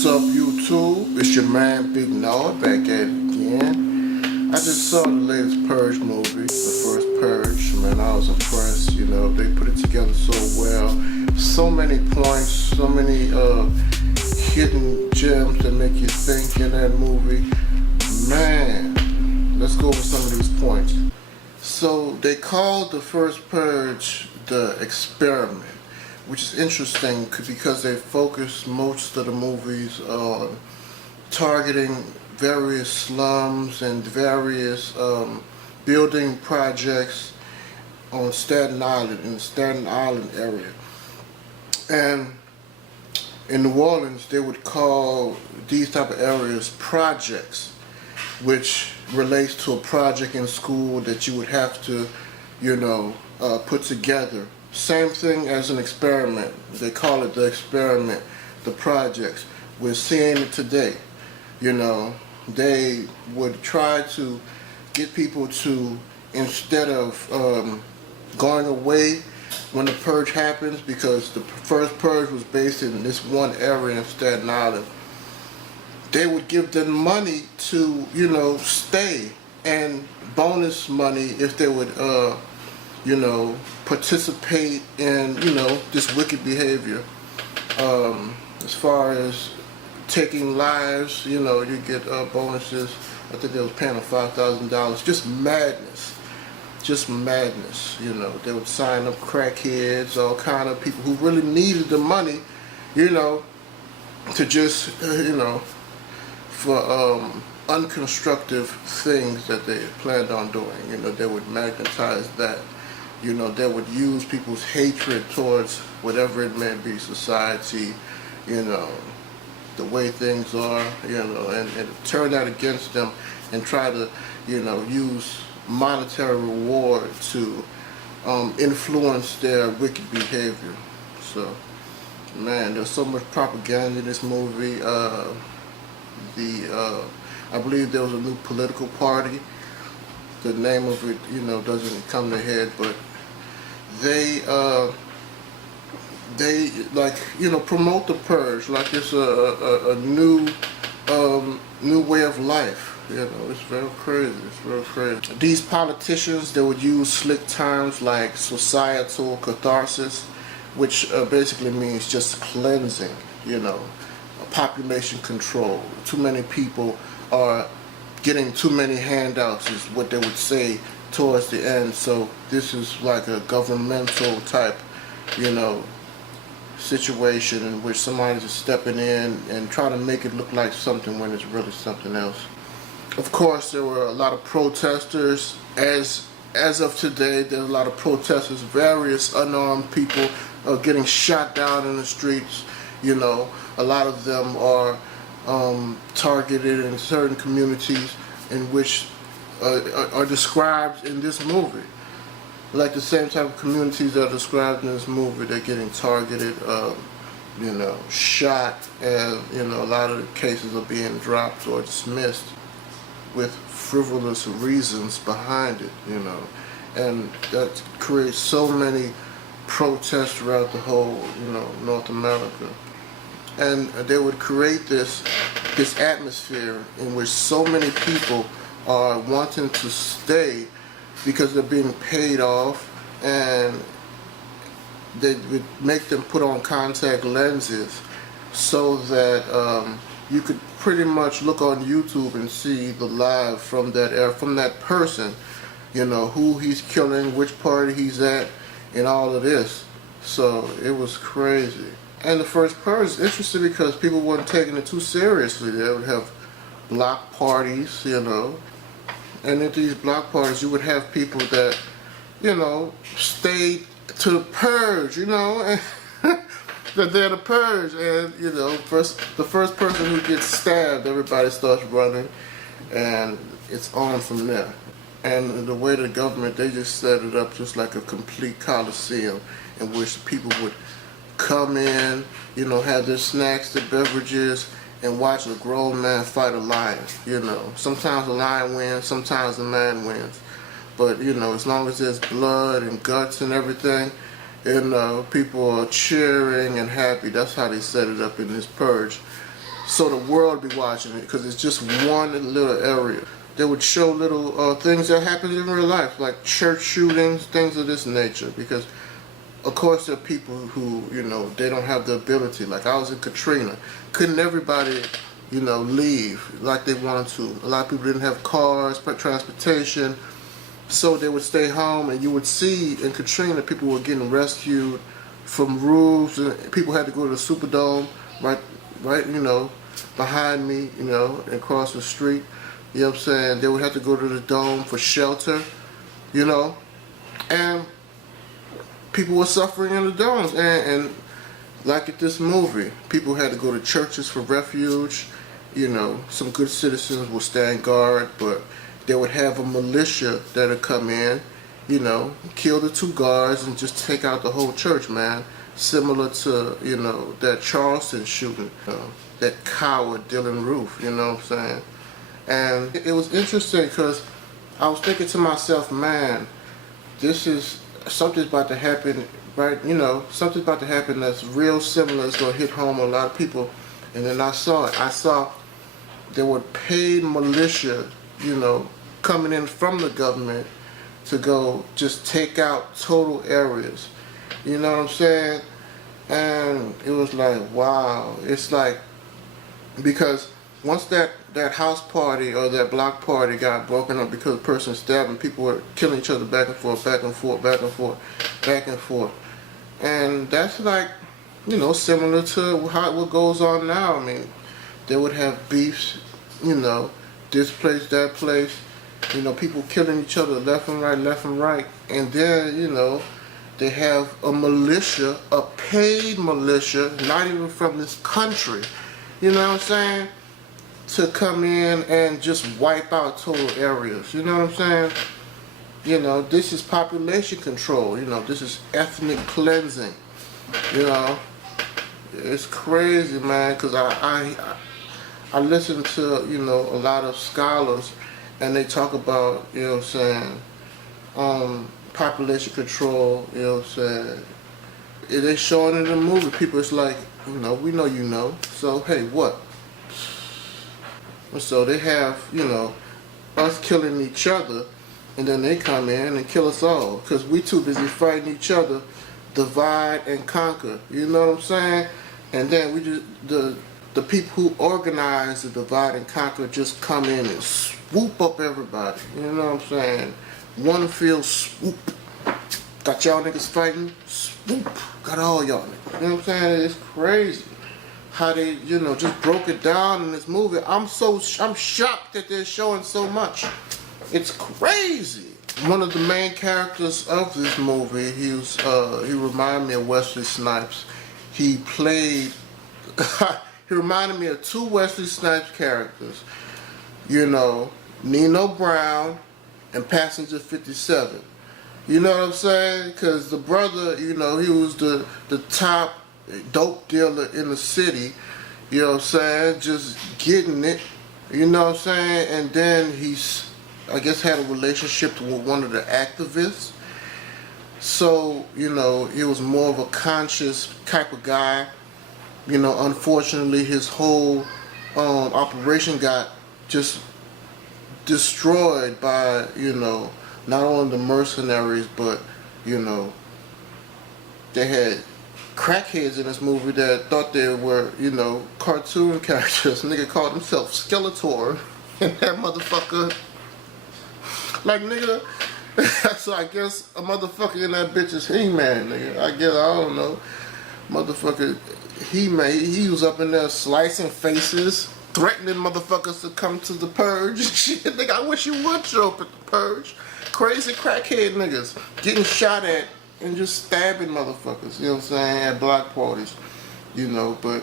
What's up, YouTube? It's your man Big Nod back at it again. I just saw the latest Purge movie, the first Purge. Man, I was impressed. You know, they put it together so well. So many points, so many hidden gems that make you think in that movie. Man, let's go over some of these points. So they called the first Purge the experiment, which is interesting because they focus most of the movies on targeting various slums and various building projects on Staten Island, in the Staten Island area. And in New Orleans, they would call these type of areas projects, which relates to a project in school that you would have to, put together. Same thing as an experiment. They call it the experiment, the projects. We're seeing it today. They would try to get people to, instead of going away when the purge happens, because the first purge was based in this one area in Staten Island, they would give them money to, stay, and bonus money if they would, participate in, this wicked behavior. As far as taking lives, you get bonuses. I think they was paying them $5,000. Just madness. Just madness. They would sign up crackheads, all kind of people who really needed the money, to just, for unconstructive things that they planned on doing. They would magnetize that. They would use people's hatred towards whatever it may be, society, the way things are, and turn that against them and try to, use monetary reward to influence their wicked behavior. So, man, there's so much propaganda in this movie. I believe there was a new political party. The name of it, doesn't come to head, but they promote the purge like it's a new way of life. It's very crazy. It's very crazy. These politicians, they would use slick terms like societal catharsis, which basically means just cleansing. Population control. Too many people are getting too many handouts is what they would say towards the end. So this is like a governmental type, situation in which somebody's just stepping in and trying to make it look like something when it's really something else. Of course, there were a lot of protesters. As of today, there's a lot of protesters. Various unarmed people are getting shot down in the streets. A lot of them are targeted in certain communities in which are described in this movie. Like the same type of communities that are described in this movie, they're getting targeted, shot, and a lot of the cases are being dropped or dismissed with frivolous reasons behind it, and that creates so many protests throughout the whole, North America. And they would create this atmosphere in which so many people are wanting to stay because they're being paid off, and they would make them put on contact lenses so that you could pretty much look on YouTube and see the live from that person, who he's killing, which party he's at, and all of this. So it was crazy. And the first Purge is interesting because people weren't taking it too seriously. They would have block parties, and at these block parties you would have people that, stayed to the purge, that they're the purge, and the first person who gets stabbed, everybody starts running, and it's on from there. And the way the government, they just set it up just like a complete coliseum in which people would come in, have their snacks, their beverages, and watch a grown man fight a lion. Sometimes the lion wins, sometimes the man wins. But, as long as there's blood and guts and everything, people are cheering and happy. That's how they set it up in this purge. so the world be watching it, because it's just one little area. They would show little things that happen in real life, like church shootings, things of this nature, because of course there are people who, you know, they don't have the ability. Like I was in Katrina, couldn't everybody, you know, leave like they wanted to. A lot of people didn't have cars, transportation, so they would stay home, and you would see in Katrina people were getting rescued from roofs, and people had to go to the Superdome right, you know, behind me, you know, and across the street. You know what I'm saying? They would have to go to the dome for shelter, you know, and people were suffering in the domes. And like at this movie, people had to go to churches for refuge. You know, some good citizens would stand guard, but they would have a militia that would come in, you know, kill the 2 guards and just take out the whole church, man. Similar to, you know, that Charleston shooting, that coward Dylan Roof, you know what I'm saying? And it was interesting because I was thinking to myself, man, this is, something's about to happen, right? You know, something's about to happen that's real similar. It's going to hit home on a lot of people. And then I saw it. I saw there were paid militia, you know, coming in from the government to go just take out total areas. You know what I'm saying? And it was like, wow. It's like, because once that house party or that block party got broken up because a person stabbed and people were killing each other back and forth, back and forth, back and forth, back and forth. And that's like, you know, similar to what goes on now. I mean, they would have beefs, you know, this place, that place, you know, people killing each other left and right, left and right. And then, you know, they have a militia, a paid militia, not even from this country, you know what I'm saying, to come in and just wipe out total areas. You know what I'm saying? You know, this is population control. You know, this is ethnic cleansing. You know, it's crazy, man, because I listen to, you know, a lot of scholars, and they talk about, you know what I'm saying, population control, you know what I'm saying. They showing in the movie, people, it's like, you know, we know you know, so hey, what? So they have, you know, us killing each other, and then they come in and kill us all because we too busy fighting each other, divide and conquer. You know what I'm saying? And then we just the people who organize the divide and conquer just come in and swoop up everybody. You know what I'm saying? One fell swoop. Got y'all niggas fighting, swoop. Got all y'all niggas. You know what I'm saying? It's crazy how they, you know, just broke it down in this movie. I'm shocked that they're showing so much. It's crazy. One of the main characters of this movie, he reminded me of Wesley Snipes. He played, he reminded me of 2 Wesley Snipes characters. You know, Nino Brown and Passenger 57. You know what I'm saying? Because the brother, you know, he was the top dope dealer in the city, you know what I'm saying, just getting it, you know what I'm saying, and then he's, I guess, had a relationship with one of the activists, so, you know, he was more of a conscious type of guy. You know, unfortunately his whole operation got just destroyed by, you know, not only the mercenaries, but, you know, they had crackheads in this movie that thought they were, you know, cartoon characters. Nigga called himself Skeletor, and that motherfucker, like, nigga, so I guess a motherfucker in that bitch is He-Man, nigga. I guess, I don't know. Motherfucker, He-Man, he was up in there slicing faces, threatening motherfuckers to come to the Purge. Shit, nigga, I wish you would show up at the Purge. Crazy crackhead niggas getting shot at and just stabbing motherfuckers, you know what I'm saying, at block parties, you know, but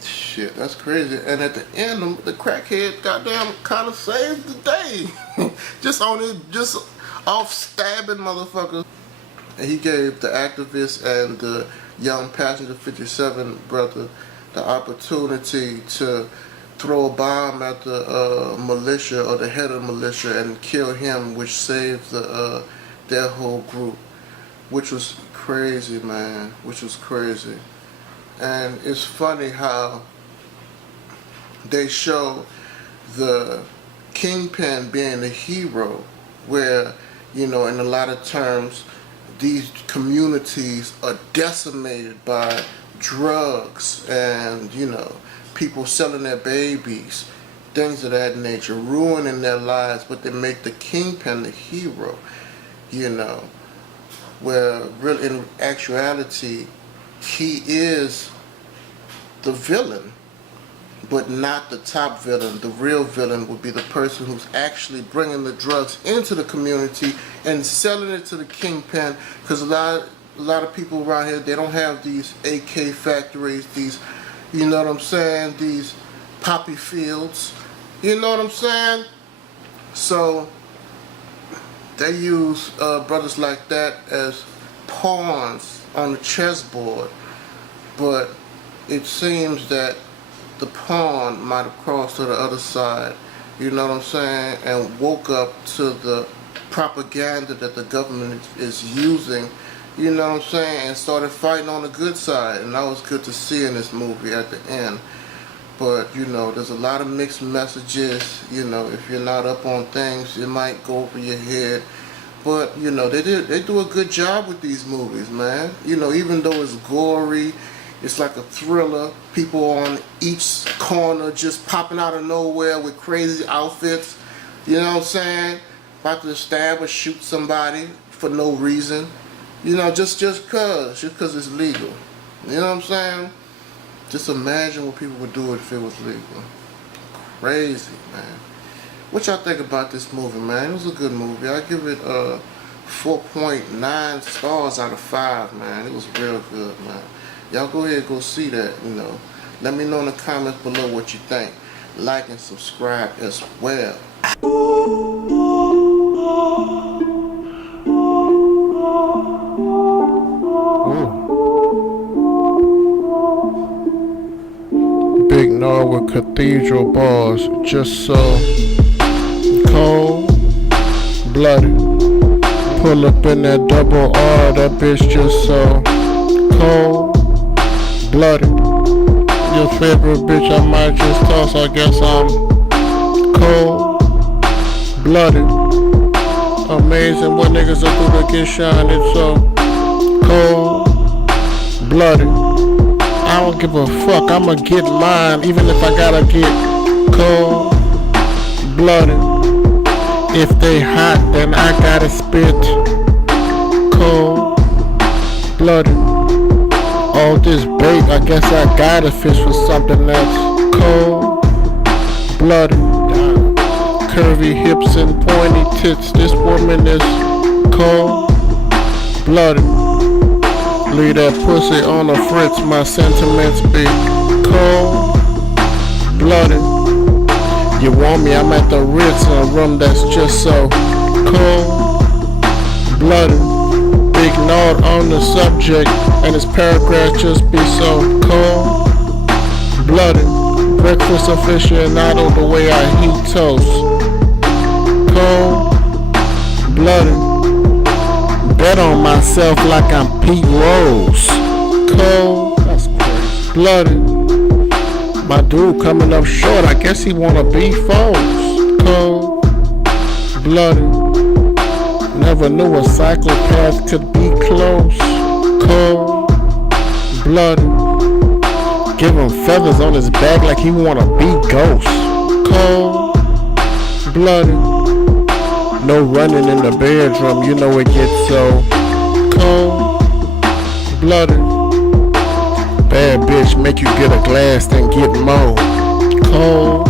shit, that's crazy. And at the end, the crackhead goddamn kind of saved the day. just off stabbing motherfuckers. And he gave the activist and the young Passenger 57 brother the opportunity to throw a bomb at the militia or the head of the militia and kill him, which saved their whole group. Which was crazy, man. Which was crazy. And it's funny how they show the kingpin being the hero, where, in a lot of terms, these communities are decimated by drugs and, people selling their babies, things of that nature, ruining their lives, but they make the kingpin the hero, where really in actuality he is the villain, but not the top villain. The real villain would be the person who's actually bringing the drugs into the community and selling it to the kingpin, because a lot of people around here, they don't have these AK factories, these, you know what I'm saying, these poppy fields, you know what I'm saying? So they use brothers like that as pawns on the chessboard, but it seems that the pawn might have crossed to the other side, you know what I'm saying, and woke up to the propaganda that the government is using, you know what I'm saying, and started fighting on the good side. And that was good to see in this movie at the end. But, there's a lot of mixed messages. If you're not up on things, it might go over your head. But, they do a good job with these movies, man. Even though it's gory, it's like a thriller. People on each corner just popping out of nowhere with crazy outfits. You know what I'm saying? About to stab or shoot somebody for no reason. Just cause it's legal. You know what I'm saying? Just imagine what people would do if it was legal. Crazy, man. What y'all think about this movie, man? It was a good movie. I give it 4.9 stars out of 5, man. It was real good, man. Y'all go ahead and go see that, Let me know in the comments below what you think. Like and subscribe as well. Big Nard with cathedral bars, just so cold blooded. Pull up in that double R, that bitch just so cold blooded. Your favorite bitch I might just toss, I guess I'm cold blooded. Amazing what niggas will do to get shine, it's so cold blooded. I don't give a fuck, I'ma get mine, even if I gotta get cold blooded. If they hot, then I gotta spit cold blooded. All this bait, I guess I gotta fish for something that's cold blooded. Curvy hips and pointy tits, this woman is cold blooded. Leave that pussy on the fritz, my sentiments be cold blooded. You want me, I'm at the Ritz in a room that's just so cold blooded. Big Nard on the subject, and his paragraph just be so cold blooded. Breakfast aficionado, the way I heat toast, cold blooded. Bet on myself like I'm Pete Rose, cold blooded. My dude coming up short, I guess he wanna be foes, cold blooded. Never knew a psychopath could be close, cold blooded. Give him feathers on his back like he wanna be ghost, cold blooded. No running in the bedroom, it gets so cold blooded. Bad bitch make you get a glass then get more cold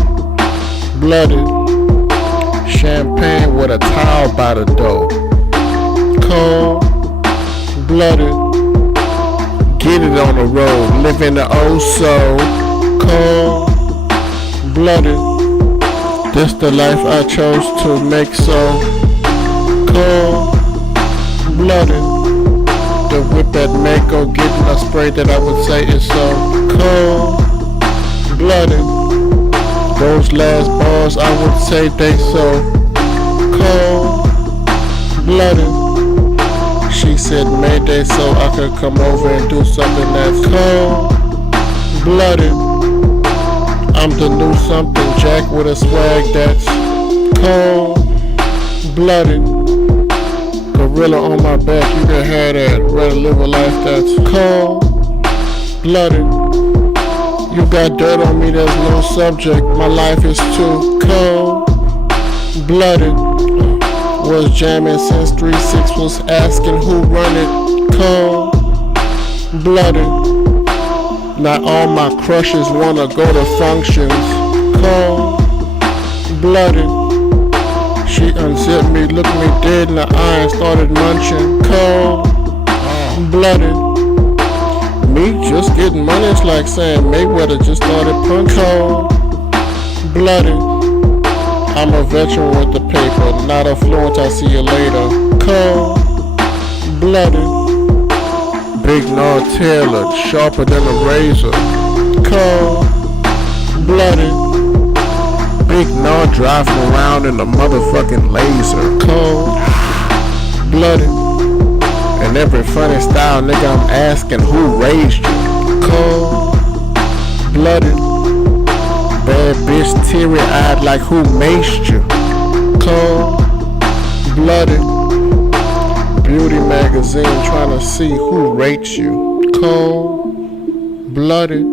blooded. Champagne with a towel by the door, cold blooded. Get it on the road, live in the oh so cold blooded. This the life I chose to make so cold blooded. The whip at Mako getting a spray that I would say is so cold blooded. Those last bars I would say they so cold blooded. She said Mayday so I could come over and do something that's cold blooded. I'm the new something Jack with a swag that's cold-blooded. Gorilla on my back, you can have that. Rather live a life that's cold-blooded. You got dirt on me, there's no subject. My life is too cold-blooded. Was jamming since 3-6, was asking who run it. Cold-blooded. Not all my crushes wanna go to functions. Cold-blooded. She unzipped me, looked me dead in the eye and started munching. Cold-blooded. Me just getting money, it's like saying Mayweather just started punching. Cold-blooded. I'm a veteran with the paper, not affluent, I'll see you later. Cold-blooded. Big Nard tailored, sharper than a razor. Cold-blooded. Big Nard driving around in a motherfucking laser. Cold-blooded. And every funny style, nigga, I'm asking who raised you. Cold-blooded. Bad bitch, teary-eyed like who maced you. Cold-blooded. Beauty magazine trying to see who rates you. Cold-blooded.